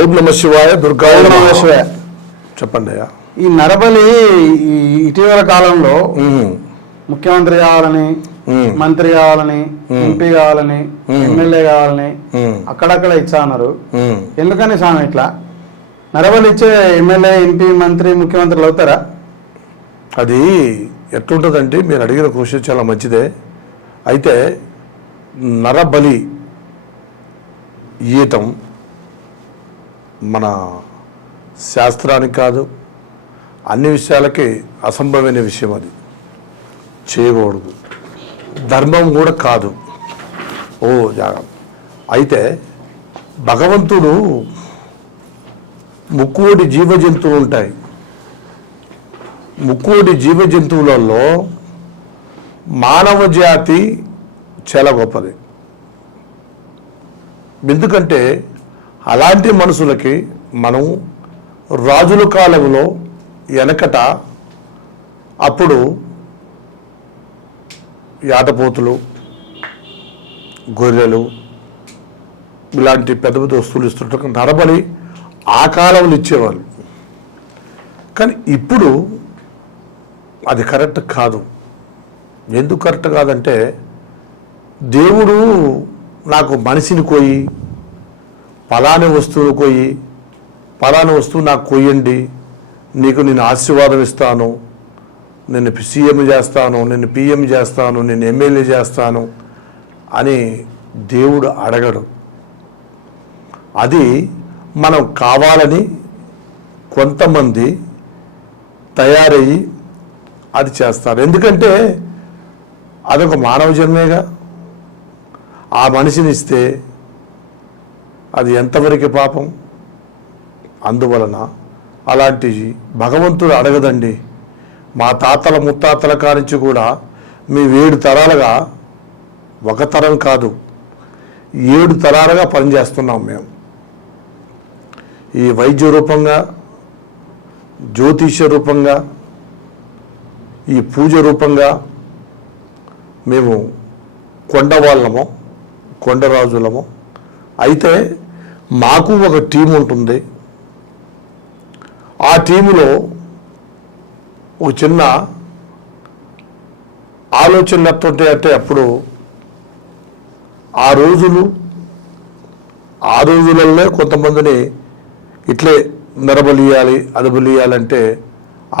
ఓం నమ శివాయ. దుర్గా నమ శివాయ. చెప్పండి అయ్యా. ఈ నరబలి ఇటీవల కాలంలో ముఖ్యమంత్రి కావాలని, మంత్రి కావాలని, ఎంపీ కావాలని, ఎమ్మెల్యే కావాలని అక్కడక్కడ ఇచ్చా అన్నారు. ఎందుకని స్వామి ఇట్లా నరబలి ఇచ్చే ఎమ్మెల్యే, ఎంపీ, మంత్రి, ముఖ్యమంత్రులు అవుతారా? అది ఎట్లుంటుందంటే, మీరు అడిగిన క్వశ్చన్ చాలా మంచిదే. అయితే నరబలి ఈయటం మన శాస్త్రానికి కాదు, అన్ని విషయాలకి అసంభవమైన విషయం. అది చేయకూడదు, ధర్మం కూడా కాదు. అయితే భగవంతుడు ముక్కోటి జీవ జంతువులు ఉంటాయి. ముక్కోటి జీవ జంతువులలో మానవ జాతి చాలా గొప్పది. ఎందుకంటే అలాంటి మనుషులకి మనం రాజుల కాలంలో వెనకట అప్పుడు యాటపోతులు, గొర్రెలు ఇలాంటి పెద్ద పెద్ద వస్తువులు ఇస్తుంటారు. నరబలి ఆ కాలంలో ఇచ్చేవాళ్ళు. కానీ ఇప్పుడు అది కరెక్ట్ కాదు. ఎందుకు కరెక్ట్ కాదంటే, దేవుడు నాకు మనిషిని కోయి, పలాని వస్తువులు కోయి, పలాని వస్తువు నాకు కొయ్యండి, నీకు నేను ఆశీర్వాదం ఇస్తాను, నిన్ను సీఎం చేస్తాను, నిన్ను పిఎం చేస్తాను, నిన్ను ఎమ్మెల్యే చేస్తాను అని దేవుడు అడగడు. అది మనం కావాలని కొంతమంది తయారయ్యి అది చేస్తారు. ఎందుకంటే అదొక మానవ జన్మేగా. ఆ మనిషిని ఇస్తే అది ఎంతవరకు పాపం? అందువలన అలాంటి భగవంతుడు అడగదండి. మా తాతల ముత్తాతల కానించి కూడా మీ 7 తరాలుగా, ఒక తరం కాదు 7 తరాలుగా పనిచేస్తున్నాం మేము. ఈ వైద్య రూపంగా, జ్యోతిష రూపంగా, ఈ పూజ రూపంగా మేము కొండవాళ్ళము, కొండరాజులము. అయితే మాకు ఒక టీం ఉంటుంది. ఆ టీములో ఒక చిన్న ఆలోచనలు ఎత్తుంటాయి. అంటే అప్పుడు ఆ రోజులలో కొంతమందిని ఇట్లే నరబలియాలి, అది బలియాలంటే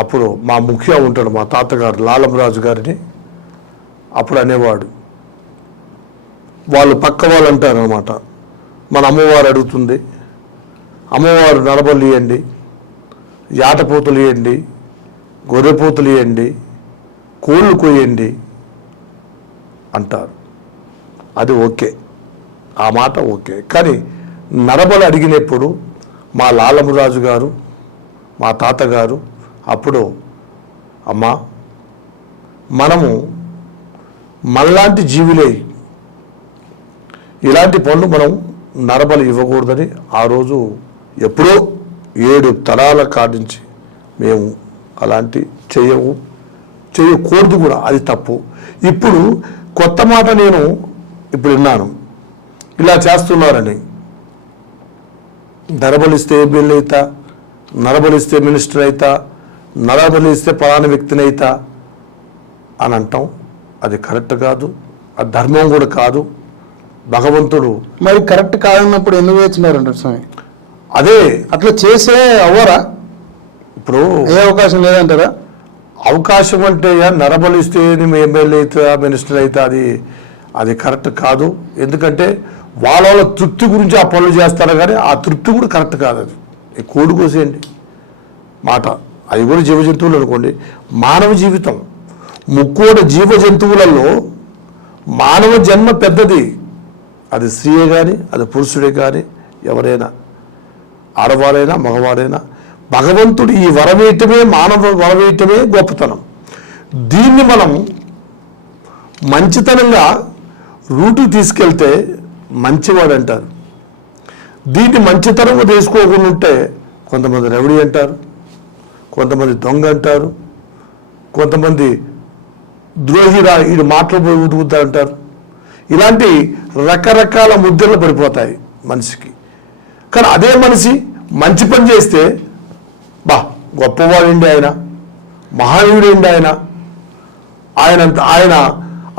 అప్పుడు మా ముఖ్య ఉంటాడు, మా తాతగారు లాలంరాజు గారిని అప్పుడు అనేవాడు. వాళ్ళు పక్క వాళ్ళు అంటారు అనమాట, మన అమ్మవారు అడుగుతుంది, అమ్మవారు నరబలి ఇవ్వండి, యాటపోతులు ఇవ్వండి, గొర్రెపోతులు ఇవ్వండి, కోళ్ళు కొయ్యండి అంటారు. అది ఓకే, ఆ మాట ఓకే. కానీ నరబలి అడిగినప్పుడు మా లాలమరాజు గారు, మా తాతగారు అప్పుడు, అమ్మా మనము మనలాంటి జీవులే, ఇలాంటి పనులు మనం నరబలి ఇవ్వకూడదని ఆ రోజు ఎప్పుడో 7 తరాల కాడించి మేము అలాంటి చేయకూడదు కూడా, అది తప్పు. ఇప్పుడు కొత్త మాట నేను ఇప్పుడు విన్నాను, ఇలా చేస్తున్నారని. నరబలిస్తే ఎమ్మెల్యే అవుతా, నరబలిస్తే మినిస్టర్ అవుతా, నరబలిస్తే పలానా వ్యక్తిని అవుతా అని అంటాం. అది కరెక్ట్ కాదు, అది ధర్మం కూడా కాదు. భగవంతుడు మరి కరెక్ట్ కాదన్నప్పుడు ఎందుకు వేస్తున్నారంటారు స్వామి? అదే అట్లా చేసే అవ్వరా? ఇప్పుడు ఏ అవకాశం లేదంటారా? అవకాశం అంటే నరబలిస్తే ఎమ్మెల్యే అవుతా, మినిస్టర్ అవుతా, అది కరెక్ట్ కాదు. ఎందుకంటే వాళ్ళ తృప్తి గురించి ఆ పనులు చేస్తారు, కానీ ఆ తృప్తి కూడా కరెక్ట్ కాదు. అది కోడి కోసేయండి మాట, అవి కూడా జీవ జంతువులు అనుకోండి. మానవ జీవితం, ముక్కోటి జీవ జంతువులలో మానవ జన్మ పెద్దది. అది స్త్రీయే కానీ, అది పురుషుడే కానీ, ఎవరైనా, ఆడవారైనా మగవారైనా, భగవంతుడు ఈ వరవేయటమే, మానవ వరవేయటమే గొప్పతనం. దీన్ని మనం మంచితనంగా రూటు తీసుకెళ్తే మంచివాడు అంటారు. దీన్ని మంచితనంగా తీసుకోకుండా ఉంటే కొంతమంది రౌడీ అంటారు, కొంతమంది దొంగ అంటారు, కొంతమంది ద్రోహిరా, వీడు మాటలు ఉతుకుతా అంటారు. ఇలాంటి రకరకాల ముద్రలు పడిపోతాయి మనిషికి. కానీ అదే మనిషి మంచి పని చేస్తే బా గొప్పవాడండి ఆయన, మహానీయుడండి ఆయన,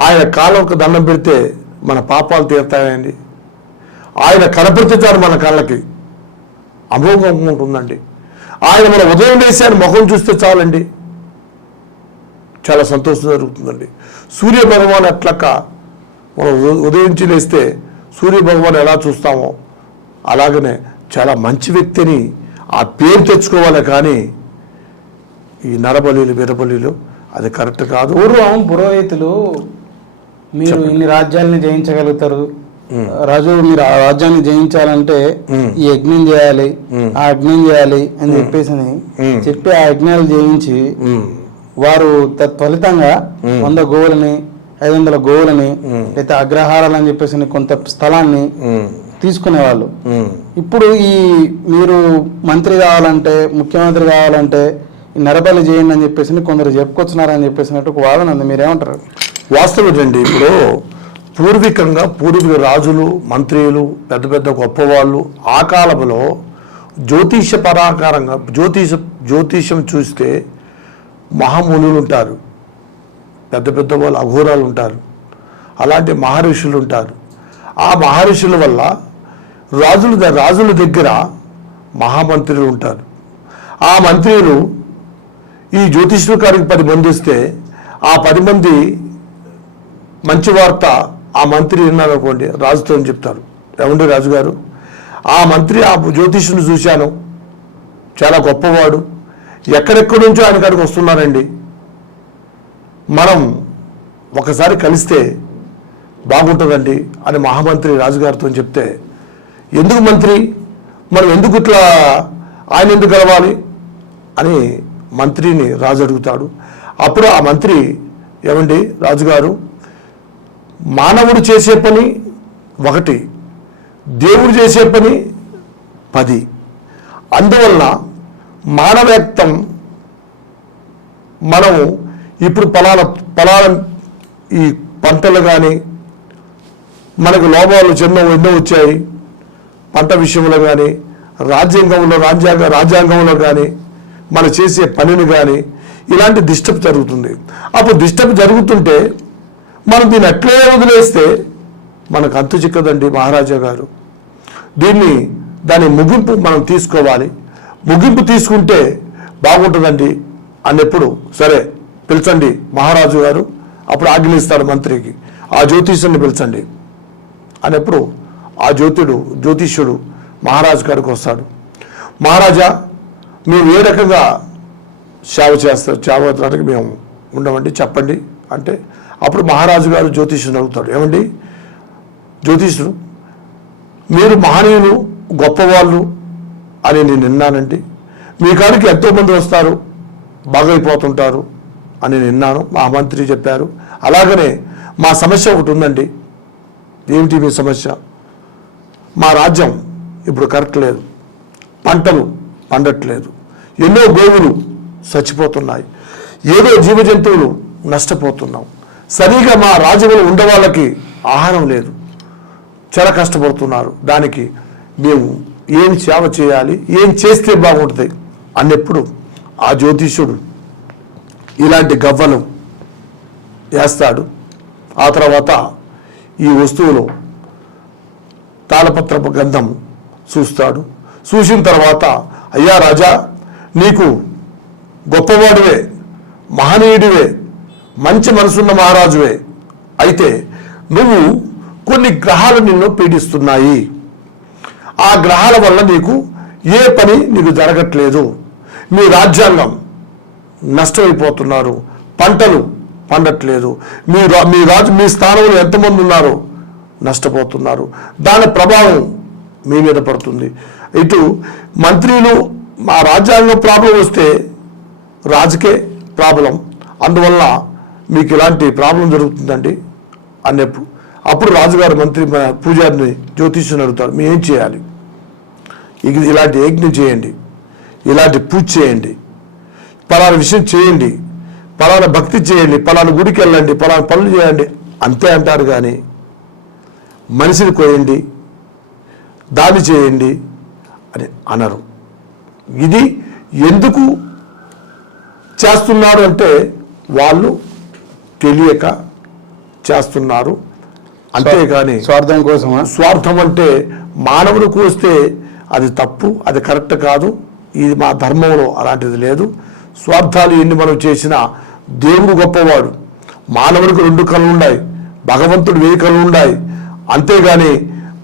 ఆయన కాళ్ళకు దండం పెడితే మన పాపాలు తీరుతాయండి. ఆయన కనపడితే చాలు మన కళ్ళకి అమోఘం ఉంటుందండి. ఆయన మన ఉదయం వేసి ఆయన ముఖం చూస్తే చాలండి, చాలా సంతోషం జరుగుతుందండి. సూర్య భగవాన్ అట్లక్క మనం ఉదయించి లేస్తే సూర్య భగవాన్ ఎలా చూస్తామో అలాగనే చాలా మంచి వ్యక్తిని ఆ పేరు తెచ్చుకోవాలి. కానీ ఈ నరబలిలు వీరబలిలు అది కరెక్ట్ కాదు. పూర్వం పురోహితులు మీరు ఇన్ని రాజ్యాలని జయించగలుగుతారు, రాజు మీరు ఆ రాజ్యాన్ని జయించాలంటే ఈ యజ్ఞం చేయాలి, ఆ యజ్ఞం చేయాలి అని చెప్పి ఆ యజ్ఞాలు జయించి వారు తత్ఫలితంగా 100 గోవులని 500 గోవులని లేకపోతే అగ్రహారాలని చెప్పేసి కొంత స్థలాన్ని తీసుకునేవాళ్ళు. ఇప్పుడు ఈ మీరు మంత్రి కావాలంటే, ముఖ్యమంత్రి కావాలంటే ఈ నరబలి చేయండి అని చెప్పేసి కొందరు చెప్పుకొచ్చున్నారని చెప్పేసినట్టు ఒక వాదన ఉంది. మీరేమంటారు? వాస్తవం ఏంటండి, ఇప్పుడు పూర్వీక రాజులు, మంత్రులు, పెద్ద పెద్ద గొప్పవాళ్ళు ఆ కాలంలో జ్యోతిష పరాకారంగా జ్యోతిషం చూస్తే మహామునులు ఉంటారు, పెద్ద పెద్ద వాళ్ళు అఘోరాలు ఉంటారు, అలాంటి మహర్షులు ఉంటారు. ఆ మహర్షుల వల్ల రాజుల దగ్గర మహామంత్రులు ఉంటారు. ఆ మంత్రులు ఈ జ్యోతిష్కారికి 10 మంది వస్తే ఆ 10 మంది మంచి వార్త ఆ మంత్రి విన్నారనుకోండి, రాజుతో చెప్తారు, ఏమండి రాజుగారు ఆ మంత్రి ఆ జ్యోతిష్యుని చూశాను, చాలా గొప్పవాడు, ఎక్కడెక్కడి నుంచో ఆయన కాడికి వస్తున్నారండి, మనం ఒకసారి కలిస్తే బాగుంటుందండి అని మహామంత్రి రాజుగారితో చెప్తే, ఎందుకు మంత్రి, మనం ఎందుకు ఇట్లా ఆయన ఎందుకు కలవాలి అని మంత్రిని రాజు అడుగుతాడు. అప్పుడు ఆ మంత్రి, ఏమండి రాజుగారు, మానవుడు చేసే పని 1, దేవుడు చేసే పని 10. అందువల్ల మానవత్వం మనము ఇప్పుడు పలానా ఈ పంటలు కానీ మనకు లోపాలు ఎన్నో వచ్చాయి, పంట విషయంలో కానీ రాజ్యాంగంలో కానీ మనం చేసే పనిని కానీ ఇలాంటి డిస్టర్బ్ జరుగుతుంది. అప్పుడు డిస్టర్బ్ జరుగుతుంటే మనం దీన్ని అట్లే వదిలేస్తే మనకు అంతు చిక్కదండి మహారాజా గారు. దాని ముగింపు మనం తీసుకోవాలి, ముగింపు తీసుకుంటే బాగుంటుందండి అన్నప్పుడు, సరే పిలిచండి మహారాజు గారు, అప్పుడు ఆజ్ఞిస్తాడు మంత్రికి, ఆ జ్యోతిష్యుని పిలిచండి అన్నప్పుడు ఆ జ్యోతిష్యుడు మహారాజు గారికి వస్తాడు. మహారాజా, మేము ఏ రకంగా సేవకి మేము ఉండమండి, చెప్పండి అంటే, అప్పుడు మహారాజు గారు జ్యోతిష్యుని అడుగుతాడు, ఏమండి జ్యోతిష్యుడు, మీరు మహనీయులు గొప్పవాళ్ళు అని నేను విన్నానండి, మీ కాడికి ఎంతోమంది వస్తారు, బాగైపోతుంటారు అని నేను విన్నాను, మా మంత్రి చెప్పారు. అలాగనే మా సమస్య ఒకటి ఉందండి. ఏమిటి మీ సమస్య? మా రాజ్యం ఇప్పుడు కరెక్ట్ లేదు, పంటలు పండట్లేదు, ఎన్నో గోవులు చచ్చిపోతున్నాయి, ఏదో జీవజంతువులు నష్టపోతున్నాం, సరిగా మా రాజ్యంలో ఉండే వాళ్ళకి ఆహారం లేదు, చాలా కష్టపడుతున్నారు, దానికి మేము ఏం సేవ చేయాలి, ఏం చేస్తే బాగుంటుంది అన్నప్పుడు ఆ జ్యోతిష్యుడు ఇలాంటి గవ్వలు వేస్తాడు. ఆ తర్వాత ఈ వస్తువులు తాళపత్రపు గంధం చూస్తాడు. చూసిన తర్వాత, అయ్యా రాజా, నీకు గొప్పవాడివే, మహనీయుడివే, మంచి మనసున్న మహారాజువే, అయితే నువ్వు కొన్ని గ్రహాలు నిన్ను పీడిస్తున్నాయి, ఆ గ్రహాల వల్ల నీకు ఏ పని నీకు జరగట్లేదు, మీ రాజ్యాంగం నష్టమైపోతున్నారు, పంటలు పండట్లేదు, మీ స్థానంలో ఎంతమంది ఉన్నారో నష్టపోతున్నారు, దాని ప్రభావం మీ మీద పడుతుంది. ఇటు మంత్రులు మా రాజ్యాంగం ప్రాబ్లం వస్తే రాజుకే ప్రాబ్లం, అందువల్ల మీకు ఇలాంటి ప్రాబ్లం జరుగుతుందండి అన్నప్పుడు అప్పుడు రాజుగారు మంత్రి పూజారిని జ్యోతిష్యుని అడుగుతాడు, మేము ఏం చేయాలి, ఇలాంటి యజ్ఞం చేయండి, ఇలాంటి పూజ చేయండి, పలానా విషయం చేయండి, పలానా భక్తి చేయండి, పలానా గుడికి వెళ్ళండి, పలానా పనులు చేయండి అంతే అంటారు. కానీ మనిషిని కోయండి, దాడి చేయండి అని అనరు. ఇది ఎందుకు చేస్తున్నారు అంటే వాళ్ళు తెలియక చేస్తున్నారు, అంతేగాని స్వార్థం కోసమా? స్వార్థం అంటే మానవుడికి వస్తే అది తప్పు, అది కరెక్ట్ కాదు. ఇది మా ధర్మంలో అలాంటిది లేదు. స్వార్థాలు ఎన్ని మనం చేసినా దేవుడు గొప్పవాడు. మానవుడికి 2 కళ్ళు ఉన్నాయి, భగవంతుడు 1000 కళ్ళు ఉన్నాయి. అంతేగాని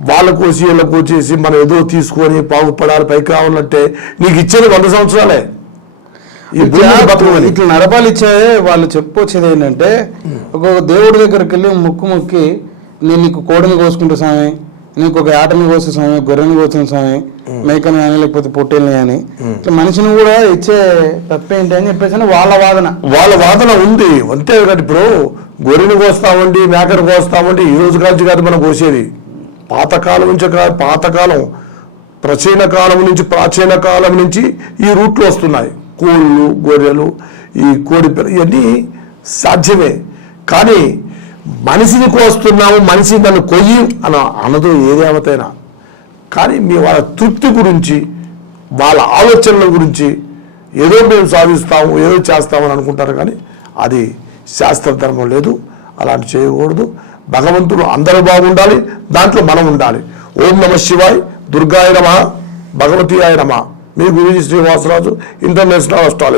వాళ్ళ కోసి వీళ్ళ కోసేసి మనం ఏదో తీసుకొని బాగుపడాలి పైకి రావాలంటే నీకు ఇచ్చేది 100 సంవత్సరాలే. ఈ భూమిని బతకమని ఇట్లా నరపాలు ఇచ్చే వాళ్ళు చెప్పొచ్చేది ఏంటంటే, ఒక దేవుడి దగ్గరికి వెళ్ళి మొక్కి నేను నీకు కోడిని కోసుకుంటా స్వామి, నీకు ఒక ఆటని కోసే స్వామి, గొర్రెని కోసిన స్వామి, మేకని కానీ లేకపోతే పొట్టేల్ని కానీ, ఇట్లా మనిషిని కూడా ఇచ్చే తప్పేంటి అని చెప్పేసి వాళ్ళ వాదన ఉంది. అంతేకాదు ఇప్పుడు గొర్రెని కోస్తామండి, మేకను కోస్తామండి, ఈ రోజు కాల్చి కాదు మనం కోసేది. పాతకాలం నుంచి పాతకాలం ప్రాచీన కాలం నుంచి ఈ రూట్లు వస్తున్నాయి. కోళ్ళు, గొర్రెలు, ఈ కోడి పిల్ల ఇవన్నీ సాధ్యమే. కానీ మనిషిని కోస్తున్నాము, మనిషి నన్ను కొయ్యి అనదు ఏదేమతైనా. కానీ మీ వాళ్ళ తృప్తి గురించి, వాళ్ళ ఆలోచనల గురించి ఏదో మేము సాధిస్తాము, ఏదో చేస్తామని అనుకుంటారు. కానీ అది శాస్త్ర ధర్మం లేదు, అలాంటి చేయకూడదు. భగవంతుడు అందరూ బాగుండాలి, దాంట్లో మనం ఉండాలి. ఓం నమ శివాయ్, దుర్గాయ నమః, భగవతీయాయ నమః. మీ గురుజీ శ్రీనివాసరాజు, ఇంటర్నేషనల్ అస్ట్రాలజీ.